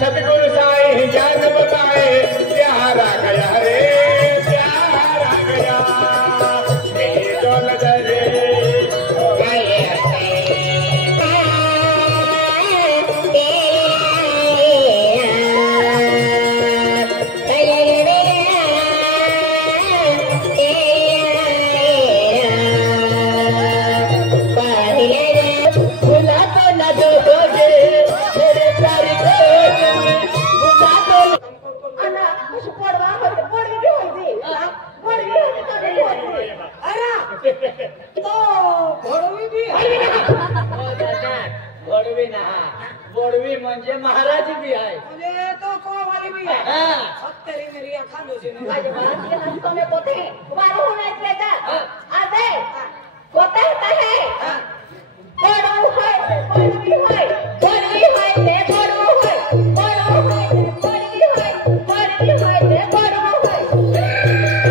सतगुरु साईं ज्ञान बताए प्यार आ गया रे प्यार आ गया मेरी दौलत रे बोडवी म्हणजे महाराज भी आहे अरे तो को वाली भी है हां तेरी मेरी अखा दो से माझे महाराज के नाम तो मैं पोते वाला होना चाहिए आज है पोते है बड़ो है बड़वी है बड़वी है ते बड़ो है बड़ो है बड़वी है बड़वी है ते बड़ो है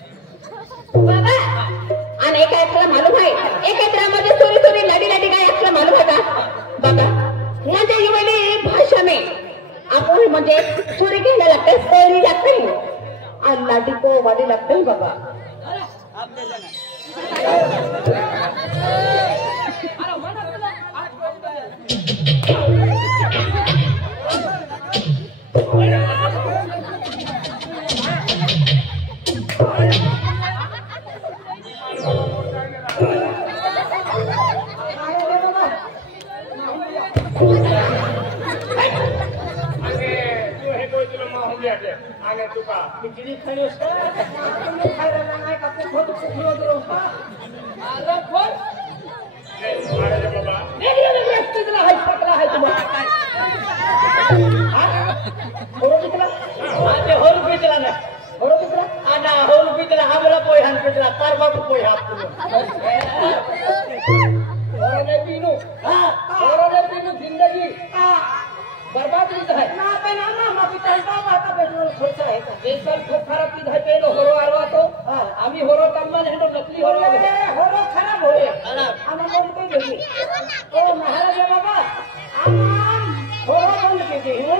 बाबा आणि एक ऐकला मालूम आहे एक ऐकल्यामध्ये चोरी चोरी लडी लडी काय ऐकलं मालूम आहे का बाबा म्हणजे ही वाली भाषा में आपण म्हणजे चोरी घ्यायला लागते चोरी लागते आणि लाडी को वाली लागते बाबा आगे तुका खिचडी खाली असते खायला नाही का ते फोटो फोटो दो आला कोण महाराज बाबा नाही व्यवस्थित आहे पकला आहे तुम्हाला होरो कितला आते होल पितला ना होरो कितला आना होल पितला हमरा पोय हान पितला तार बाबू पोय हाप होरो ने पीनो हां होरो ने पीनो जिंदगी बर्बाद होत आहे ना पे ना ना पिता बाबा आता पेट्रोल खर्च आहे का देशात खूप खराब की आहे पेलो होरो आलो तो आम्ही होरो काममान हेडो नकली होरो होरो खराब होय आम्हा कोण ते गेली ओ महाराज बाबा आम होरो कोण केते हो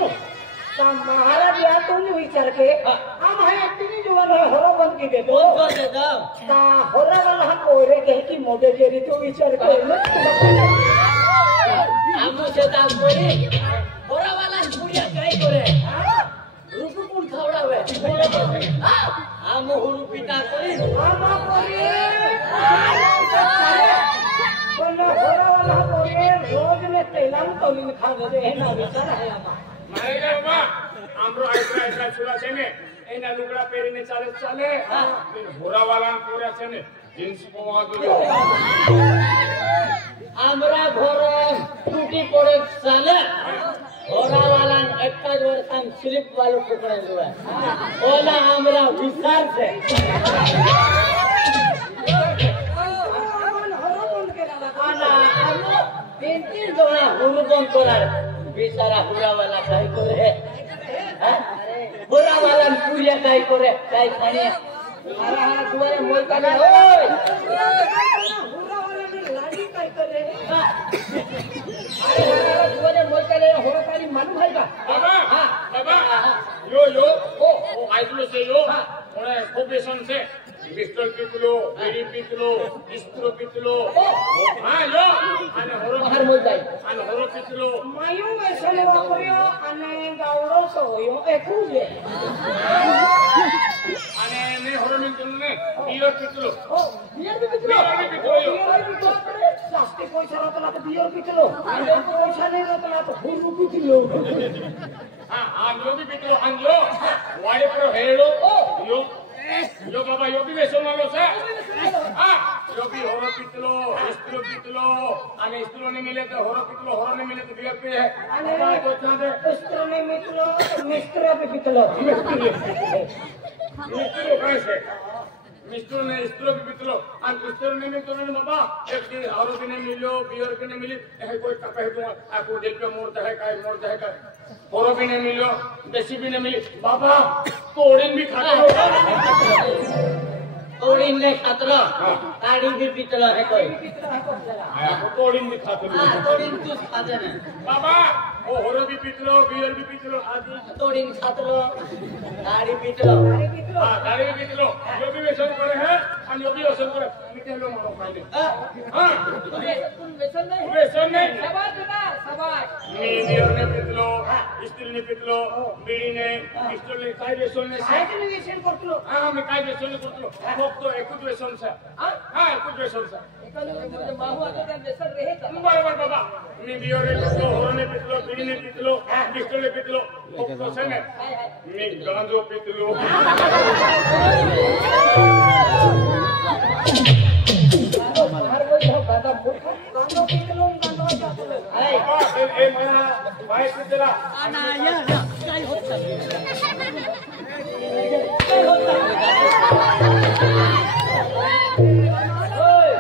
ता महाराज या तुम्ही विचार के आम है इतनी जुवान होरो बंद की दे दो कर दे दा ता होरो वाला हम कोरे के की मोटे जेरी तो विचार के आमु से ता कोरी होरा वाला पुरिया काय करे रुपु कोण खावडावे आमु हुरु पिता कोरी आमा कोरे पण होरा वाला कोरे रोज ने तेलाम तोलीन खावे रे ना विचार है आमा महाराज बाबा आमरो आइत्रा आइत्रा चुला छे ने एना लुगड़ा पेरीने चाले चाले होरा वाला पूरा छे ने जींस पोवा दो आमरा घर टूटी पड़े चाले होरा वाला एक वर्ष स्लिप वालों पकड़े हुए ओला हमरा विचार से आना हम तीन जोड़ा हुरु बंद करार बेचारा हुरा वाला काई करे हुरा वाला पुरिया काई करे काई खाने अरे दुआरे मोई का ओय हुरा वाला ने लाडी काय करे अरे दुआरे मोई का होरा काली मालूम है का बाबा बाबा यो ओ आइतलो से यो ओने प्रोफेशन से पिस्तल पितलो बीड़ी पितलो स्ट्रो पितलो हां यो आने होरो मोजाई आणि हरो पितलो मायू वेसन वापऱ्यो आणि गावडो सोयो एकूच आहे आणि मी हरो मिळतो ने बियर पितलो हो बियर बी पितलो जास्ती पैसा राहतो तर बियर पितलो आणि पैसा नाही राहतो तर हुरू पितलो हा यो बी पितलो आणलो वाडे पर हेळो यो बाबा यो बी वेसन मालो से हा यो बी हरो पितलो इस्त्रो पितलो आणि इस्त्रो ने मिले तो हरो पितलो हरो ने मिले तो बियर पे है आणि तो चांदे इस्त्रो ने मितलो मिस्त्र बी पितलो मिस्त्रो कैसे मिस्त्रो ने इस्त्रो भी पितलो और इस्त्रो ने तो ने बाबा एक दिन हरो दिन मिलो बियर के ने मिली है कोई कहे तो आपको दिल पे मोड़ता है काय मोड़ता है काय हरो भी ने मिलो देसी भी ने मिली बाबा तोड़न भी खाते हो तोड़ीन ने खातरो ताड़ी भी पितलो है कोई तोड़न भी खाते हो तोड़ीन तू खाते ने बाबा वो हरो भी पितलो बियर भी पितलो आदि तोड़ीन खातरो ताड़ी पितलो हां दाढ़ी भी पितलो जो भी व्यसन करे है और जो भी व्यसन करे निकलो मारो खाली हां वेसन नहीं व्यसन नहीं शाबाश बेटा शाबाश मी बियर ने पितलो स्टील ने पितलो बीड़ी ने पिस्टल ने काय व्यसन ने सायकल वेसन करतलो हां मी काय व्यसन ने करतो फक्त एकच व्यसन सा हां एकच व्यसन सा म्हणजे माहू आता त्या वेसन रहे का बरोबर बाबा मी बियर ने पितलो हरो ने पितलो बीड़ी ने पितलो पिस्टल ने पितलो फक्त संग मी गांजो पितलो हर कोई हो गादा मूर्ख गांडो पितलो गांडो जातलो हाय ए मला बाय पितला आना या काय होत ओय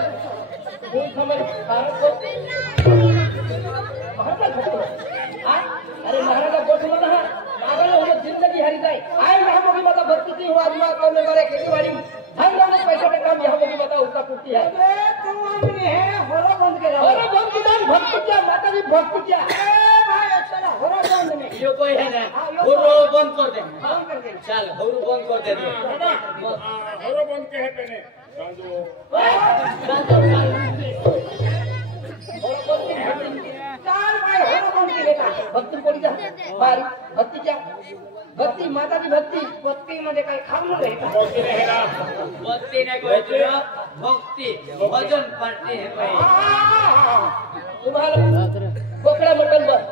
कोण खबर भारत को भारत को अरे महाराजा गोठ मत है पागल हो जिंदगी हरी जाए आए यहाँ मोगी माता भक्ति की हुआ आदमी को में मारे खेती बाड़ी हम लोग पैसा पे काम यहाँ मोगी माता उसका पूर्ति है अरे तू हमने है होरो बंद के रहो होरो बंद की दान भक्ति क्या माता जी भक्ति क्या ए भाई अच्छा ना होरो बंद में यो कोई है ना होरो बंद कर दे बंद कर दे चल होरो बंद कर दे बाबा हरो बंद के है तने गांजो चाल भाई होरो बंद के बेटा भक्ति कोणी जा बारी भक्ति क्या भक्ति माता की भक्ति मध्ये काही खाऊ रे बोलते रहे ना भक्ति ने कोई तो भक्ति भजन पढ़ते हैं भाई तुम्हाला बोकडा मटन बस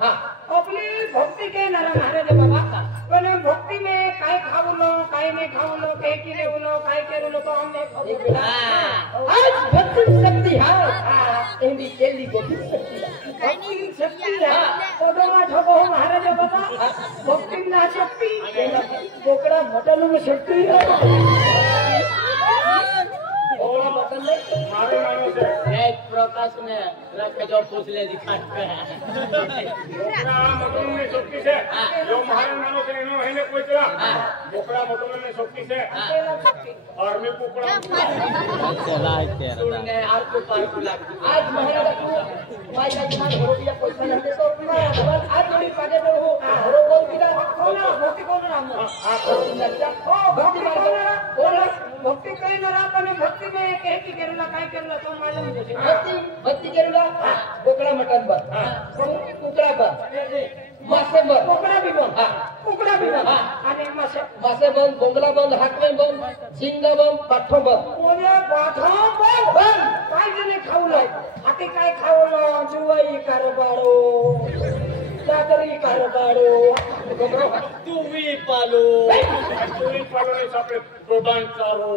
हाँ अपनी भक्ति के नारा महाराज बाबा पण भक्ति में काय खाऊ लो काय नहीं खाऊ लो काय किरे लो काय करे लो तो हमने आज भक्ति शक्ति है एंडी केली भक्ति शक्ति है ओडोमा ठगो महाराज बाबा भक्ति ना शक्ति बोकडा मटन में शक्ति है बोकडा मटन में मारे मारो से एक प्रकाश ने रखे जो पूछले दिखाते हैं बोकड़ा मटन में शक्ति से जो महाराज मानो से इनो है ने कोई चला बोकड़ा मटन में शक्ति से और मैं कुकड़ा सुनने आपको पार को लग आज महाराज को भाई का जमान हो दिया पैसा नहीं तो अपना आज थोड़ी पागे में हो बोल दिया कौन भक्ति कौन नाम हां भक्ति कौन भक्ति कहीं ना अपने भक्ति में कहती करूला काय करूला तो मालूम मुझे भक्ति करूला बोकड़ा मटन बन कुकड़ा बन मासे बन कुकड़ा भी बन आणि मासे बन बोंगला बन हाकवे बन झिंगा बन पाठो बन ओले पाठो बन काय जने खाऊला आते काय खाऊला जुवाई कारबारो चाकरी कारबारो तुवी पालो ने सापडे प्रोटॉन चारो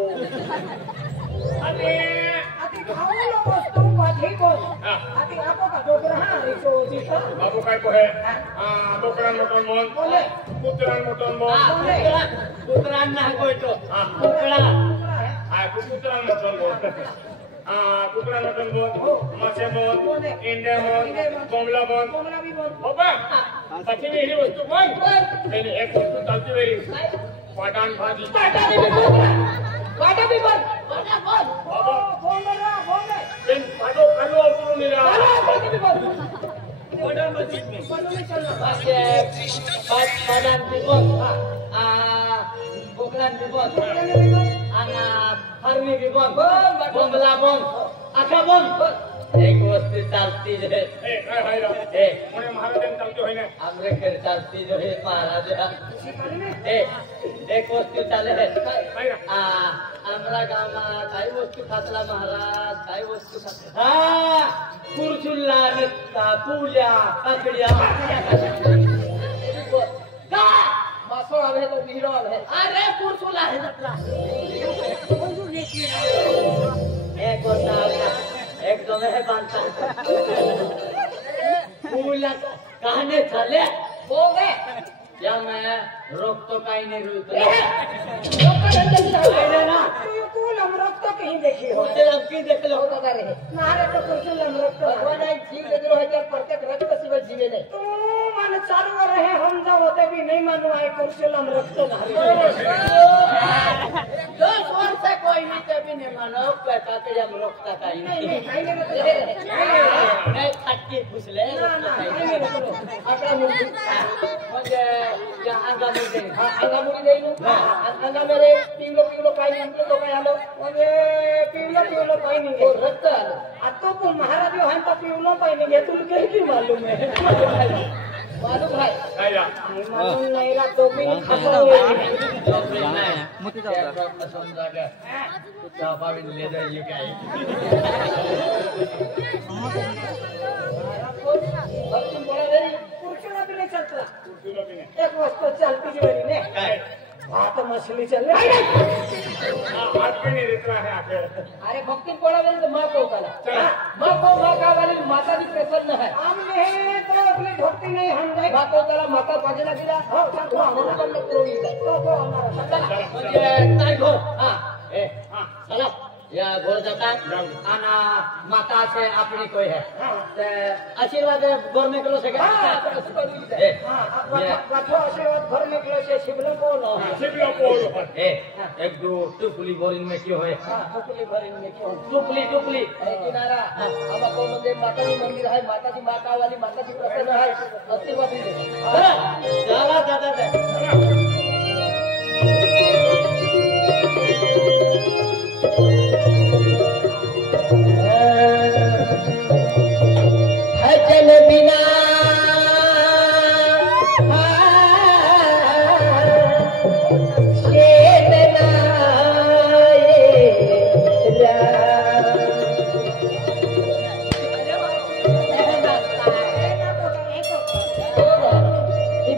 आणि आते खाऊला वस्तू पाठी कोण आते आपो का डोकरा हा इसो दिसा बाबू काय को है बोकड़ा मटन बोल बोले कुतरा मटन बोल कुकरा ना कोई तो कुकरा कुतरा मटन बोल कुकड़ा मटन बोल मासे बोल इंडिया बोल बोंगला बोल बोंगला भी बोल बाबा पछी में ही वस्तू बोल मैंने एक वस्तू चालती रही पाटान भाजी वाटा भी बोल बाबा बोल इन पाटो खालो अपनो मिला वाटा भी बोल बड़ा मस्जिद में बोल चल पाँच बादाम भी बोल बोकला भी बोल आना फार्मी भी बोल बोंगला बोल आखा बोल एक वस्तु चालती जो है ए काय हाय रा ए कोणी महाराजांनी चालते होय ना हमरे घर चालती जो है महाराज ए एक वस्तू चाले है काय रा हमरा गाव में काय वस्तू खातला महाराज काय वस्तू खात हाँ कुरचुल्ला नक्का पूजा काकड़िया का मासो आवे तो हीरो है अरे कुरचुल्ला है नकला एक होता एकदम है बांधता पूजा कहने चले बोल दे या मैं रोक तो कहीं नहीं रुकता ना बिल्कुल हम रख तो कहीं देखी हो मुझे अब की देख लो होता रहे नारे तो कुछ हम रख तो भगवान जीव दे रहे हैं प्रत्येक रक्त सिवा जीवे नहीं तू मन चालू रहे हम जब होते भी नहीं मानो आए कुर्सिल हम रख तो दो स्वर से कोई नहीं कभी नहीं मानो कहता कि हम रोकता कहीं नहीं नहीं खटकी पूछ ले अपना मुझे मुझे यहाँ आगा मुझे अंगा मुड़ी दे लो अंगा मेरे पिवलो पाई नहीं तो क्या लो मुझे पिवलो पाई नहीं वो रक्त आलो अब तो महाराज जो है तो पिवलो पाई नहीं है तुम क्या मालूम है मालूम भाई काय रा मालूम नहीं रहा तो भी खबर हुई मुझे तो पसंद आ गया कुछ आप भी ले जाइए क्या तुम बोला मेरी कुर्सी भी नहीं चलता तुला बी नाही एक वस्तु चलती जी मेरी ने काय भात मछली चल रही आज के नहीं रहता है आके अरे भक्ति पड़ा मेरी तो माँ को कला माँ का वाली माता जी प्रसन्न है हम नहीं तो अपनी भक्ति नहीं हम नहीं माँ को कला माता भजना दिला हो तो हमारा बंद प्रोगी तो हमारा मुझे ताई घोर हाँ ए हां चलो या घोर जाता आना माता से अपनी कोई है ते आशीर्वाद घोर में करो से क्या ए पाछो आशीर्वाद घर में कलो से शिवलो को न शिवलो पोर ए एक दो टुकली बोरिंग में क्यों है टुकली भरी में क्यों टुकली किनारा हम को मंदिर माता जी मंदिर है माता जी माता वाली माता जी प्रसन्न है आशीर्वाद दे चला दादा से भजन बिना चेतना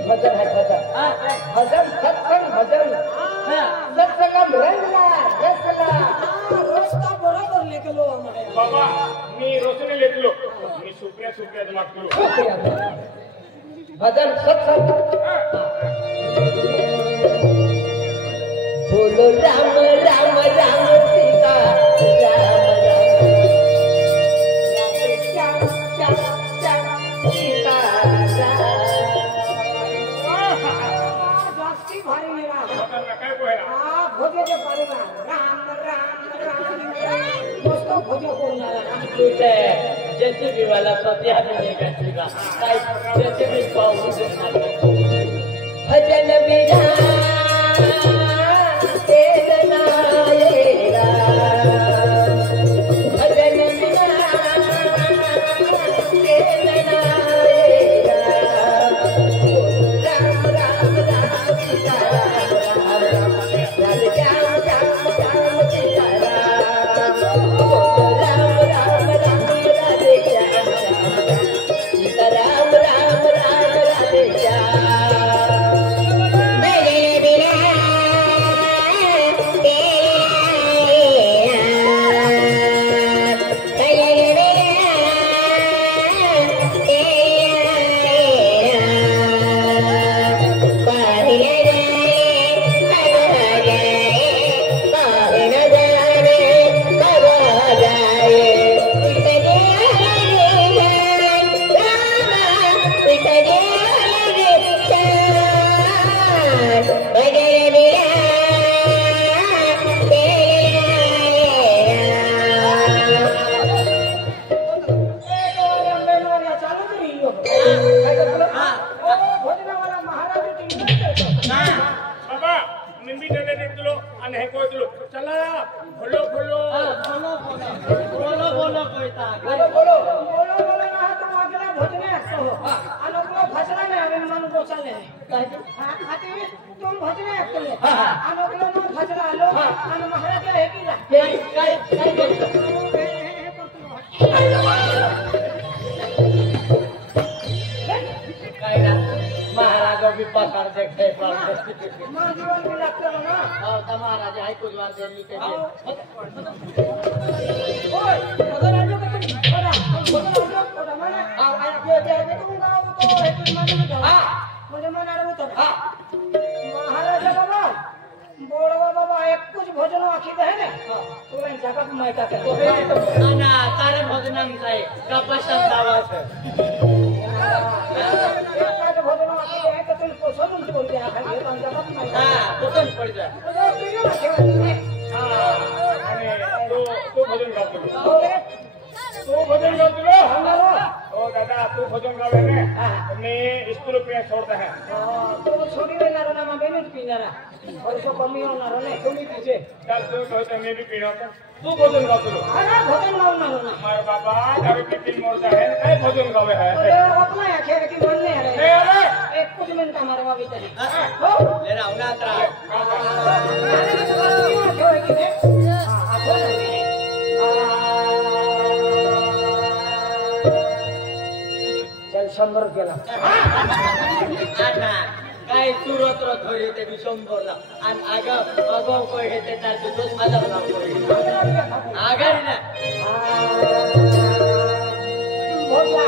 भजन है भजन सत्संग भजन सत्संगम रंगला रसला रस्ता बरोबर लेके लो हमारे बाबा मी रोशनी लेतलो मी सुप्रिया मागतो भजन सत्संग बोलो राम राम राम सीता राम राम श्याम श्याम श्याम सीता जास्ती भारी मेरा आता काय पोहेला भोजे जे पारेला राम राम राम दोस्तों भोजे बोलना तुझे जैसे भी वाला सत्या नहीं करेगा जैसे भी पाऊँ भजन बिना तेरा भजन बिना तेरा राम राम राम सीता राम राम राम राम सीता राम राम राधे श्याम सीता राम राम राधे श्याम बाबा निंबी दे देतलो आणि हे कोयतलो चला बोलो बोलो बोलो बोलो कोई था बोलो बोलो बोलो बी पकड़ देखे पर मां जीवन में लगता है ना और तुम्हारा जाय कुछ बार दे ली के ओए अगर आजो के बड़ा बड़ा माने आ ये दूंगा तो है कि मन में हां मुझे मन आ रहा तो हां महाराज बाबा बोलवा बाबा एक कुछ भोजन आखी दे ने तुरंत जगत में का के ना तारे भोजनम काय कपसन दावा से एक भोजन आखी दे तो तुम पोछो तुम बोल के आखा ये तो जगत में हां पसंद पड़ जाए हां तो भजन गाते हो ओरे तो भजन गाते हो हमारो ओ दादा तू भजन गावे ने मैं स्कूल पे छोड़ता है तो छोड़ी रे ना ना मैं पीना ना और इसको कमी हो ना रे तुम ही पीछे चल तू कहते मैं भी पीना तू भजन गाते हो अरे भजन गाओ ना रे हमारे बाबा दारू की तीन मोड़ता है काय भजन गावे है अपना आखे की मन नहीं है ए अरे एक कुछ मिनट का मारवा भी चाहिए हो ले रहा हूं ना तरा चल संबर केला आना काय सुरत रो धोरी ते विशंबरला आणि अगव कोई हेते तार दोस माझा नाम कोई आगारी ना भोला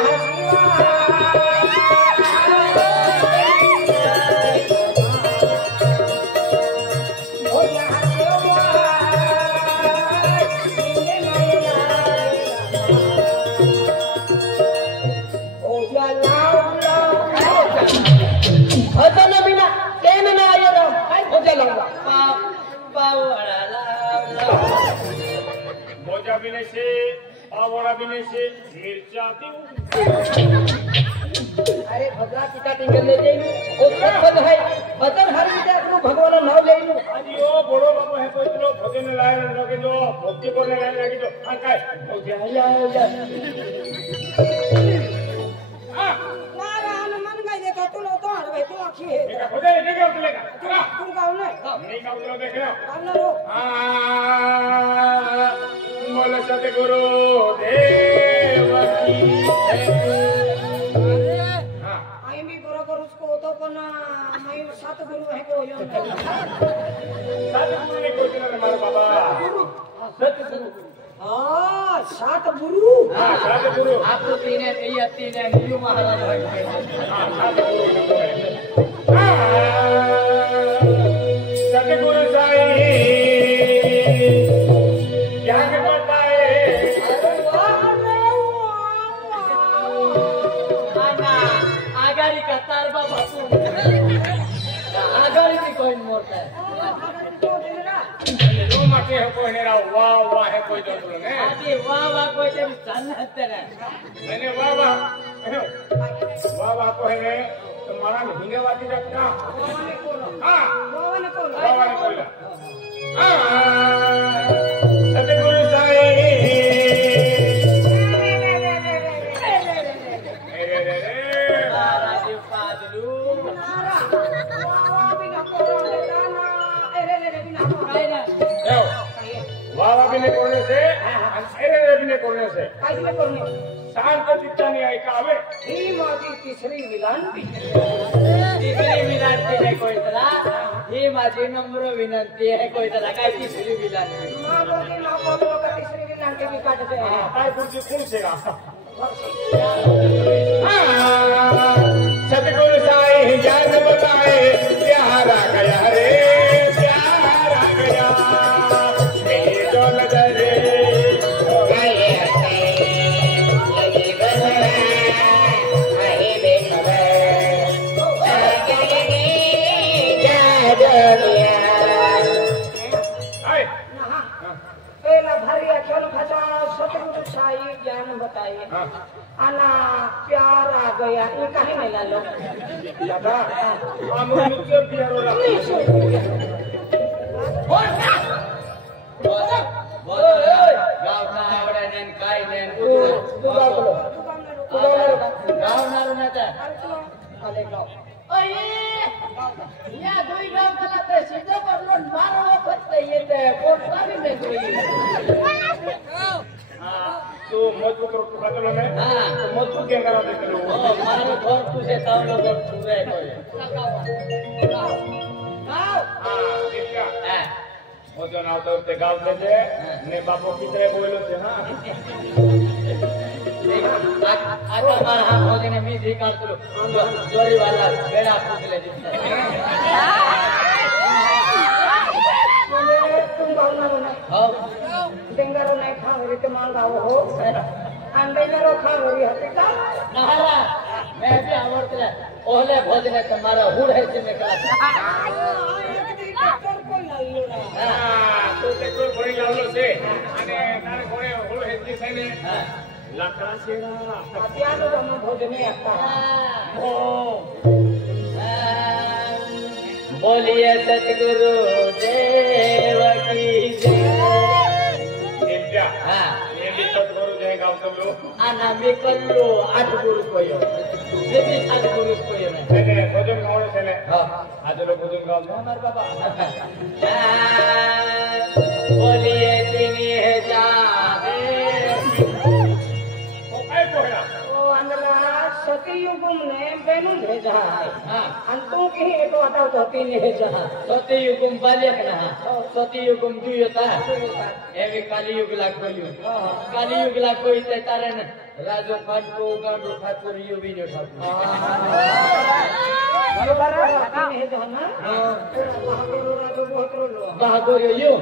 भोजा बिने से आवड़ा बिने से मिर्चा दी अरे भगवा टीका टिंगल ले जाई ओ सब है बदन हर विद्या को भगवान नाम ले लो आज यो बड़ो बाबू है कोई तो भजन लाए लगे जो भक्ति करने लगे जो काय या नारायण मन गई देखा तू लो तो भाई तू आखी है एक भजन नहीं गाओ चलेगा तू गाओ ना नहीं गाओ तो देख लो गाओ ना रो बोल सतगुरु देव की आई भी बरोबर उसको तो पना मैं सतगुरु है को यो सतगुरु ने कोई ना हमारे बाबा सतगुरु हां सतगुरु हां सतगुरु आप तो तीन हिंदू महाराज है हां सतगुरु साईं ज्ञान बताए आना आगारी का तारबा बापू आगारी की कोई मोड़ता है रो माटे हो कोई नेरा वाह वाह है कोई तो ने आदि वाह वाह कोई तेरी चलते ना मैंने वाह वाह को है तुम्हारा हिंगे वाली रखना हां वाह वाह को सतगुरु साईं महाराज पादलू वाह भी नहीं करने से अरे भी नहीं करने से शांत चित्ता नहीं आई कावे तीसरी विलांटी तीसरी विनंती है कोई तरह ही माझी नम्र विनंती है कोई तरह काय तीसरी विनंती तीसरी विलांटी भी काटते हैं काय कुर्सी कौन से सतगुरु साईं ज्ञान बताए प्यारा गया रे प्यारा गया मेरी जो नजर ज्ञान बताइए आना प्यार आ गया ये कहीं नहीं ला लो दादा हम मुझे प्यारो लगा गाव ना आवडे नेन काय नेन तू गाव बोलो गाव नारू ना त्या अरे गाव अरे या दुई गाव मला ते सिद्ध करलो मारो फक्त येते पोट पाणी नाही तो मजबूत रोटी खाते लो मैं हाँ। तो मजबूत क्या करा देते लो मारो घर तुझे ताऊ लोग पूरे कोई हाँ देखा हां वो जो ना तो ते गाँव ले जे ने बापो कितने बोलो से हाँ आता मार हां भोजन में भी काट लो जोरी वाला बेड़ा पूछ ले जिससे तुम भावना बना हां टेंगारो नहीं खा रही तो मांग आओ हो अंडे करो खा रही है पिता नहरा मैं भी आवड़ते ओले भोजन तुम्हारा हुड़ है से निकला हाँ तो ते कोई बड़ी लावलो से आने नारे कोने होलो हेती से ने लाकड़ा से ना त्याग जमा भोजन में आता ओ बोलिए सतगुरु देव की जय देखा हां ये भी सतगुरु जय गाँव तुम लोग आना में कल्लो 8 गुरु कोयो ये भी 8 गुरु कोयो में मैंने भोजन गाँव से ले हां आज लोग भोजन गाँव में हमारे बाबा बोलिए तिनी है जाने वो काय कोहरा ओ अंदला सतयुगम ने बेनु भेजा है हां अंतों की एक आता तो तीन भेजा सतयुगम बाल्यक ना सतयुगम दुयता एवे कलियुग ला कोयो कलियुग ला कोई ते तारे न राजो फाट को गाडो ठाकुर यो भी न ठाकुर बराबर तीन भेजा ना बहुत लो बहादुर यो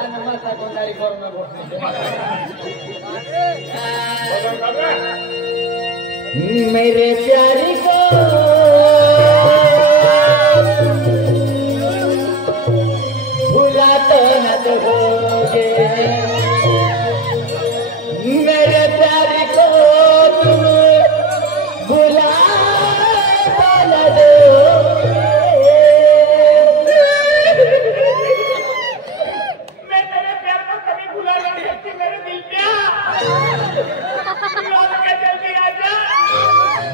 आना माता कोंडारी घर में बसने भोजन कर रहा मेरे प्यारी को भुला तो न दोगे मेरे प्यारी को तुम भुला तो न दोगे मैं तेरे प्यार को कभी भुला नहीं सकती मेरे दिल प्यार लौट के जल्दी आजा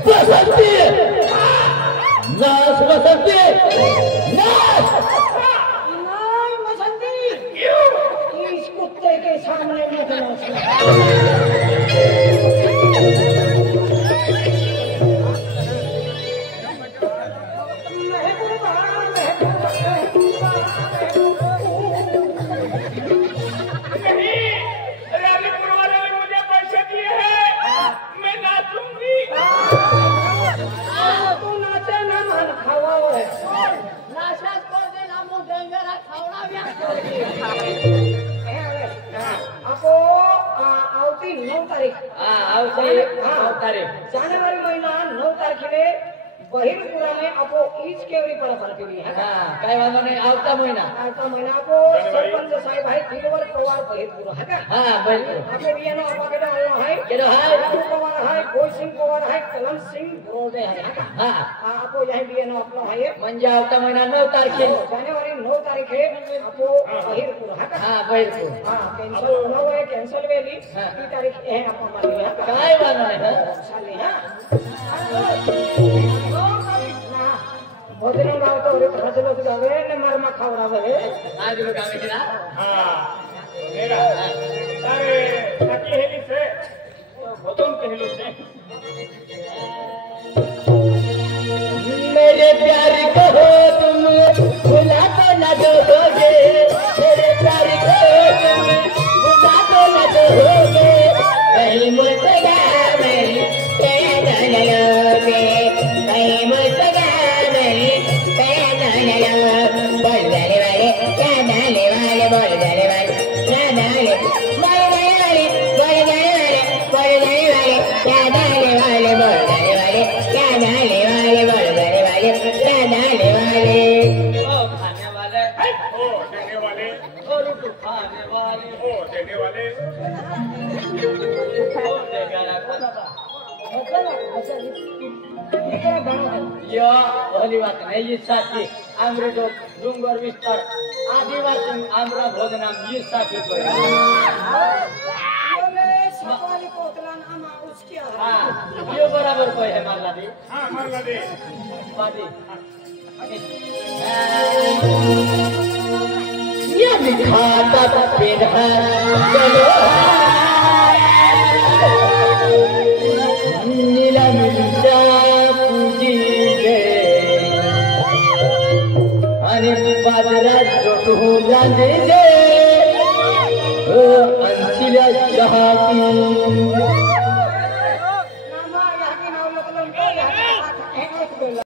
बसंती नाच बसंती नाच नहीं मसंदी क्यों इस कुत्ते के सामने मत नाच नहीं रानीपुर वाले ने मुझे पैसे दिए हैं मैं नाचूंगी तू नाचे ना मन खावाओ नाशक कर देना मुंह डेंगरा खावड़ा भी आपको आवती 9 तारीख अवतारे जानेवारी महीना 9 तारखेले बहिरपुरा में आपको ईज केवरी पड़ा पड़ती है काय वांधो नहीं आवता महीना आता महीना को सरपंच साहेब भाई दिलवर पवार बहिरपुरा है का हाँ बिल्कुल आपके बियानो आपा के आयो है केरो है राजू पवार है गोई सिंह पवार है कलम सिंह बोलते हैं है का हाँ आपको यही बियानो अपना है मंजा आवता महीना 9 तारीख जानेवारी 9 तारीख है आपको बहिरपुरा है का हाँ बिल्कुल हां कैंसिल होना है कैंसिल वेली 3 तारीख है आपको मान लिया काय वांधो नहीं साले हां भोजन गावतो रे भजलो गावे ने मरमा खावरावे आज लोग आवे ना हाँ मेरा अरे ताकि हेली से भोजन कहलो से मेरे प्यार को तुम भुला तो न दोगे मेरे प्यार को तुम भुला तो न दोगे कहीं मुझसे नहीं तेरा न लोगे कहीं मुझसे नहीं तेरा न लोगे बोल जाने वाले क्या डाले वाले बोल जाने वाले क्या डाले बोल जाने वाले बोल जाने वाले क्या डाले वाले बोल जाने वाले क्या डाले वाले बोल जाने वाले क्या डाले वाले ओ खाने वाले ओ देने वाले और तो खाने वाले ओ देने वाले ओ देगा खाना इतना गाना यो भली बात नहीं ये साथी आमरे जो डुंगर विस्तार आदिवासी आमरा भोजनाम ये साथी को बोले सवाली कोतला नाम उसके हाँ यो बराबर कोई है माला दी हाँ मान ला दे बादी ये दिखाता था पेड़ चलो राज राज दे अंशिल्या जहाती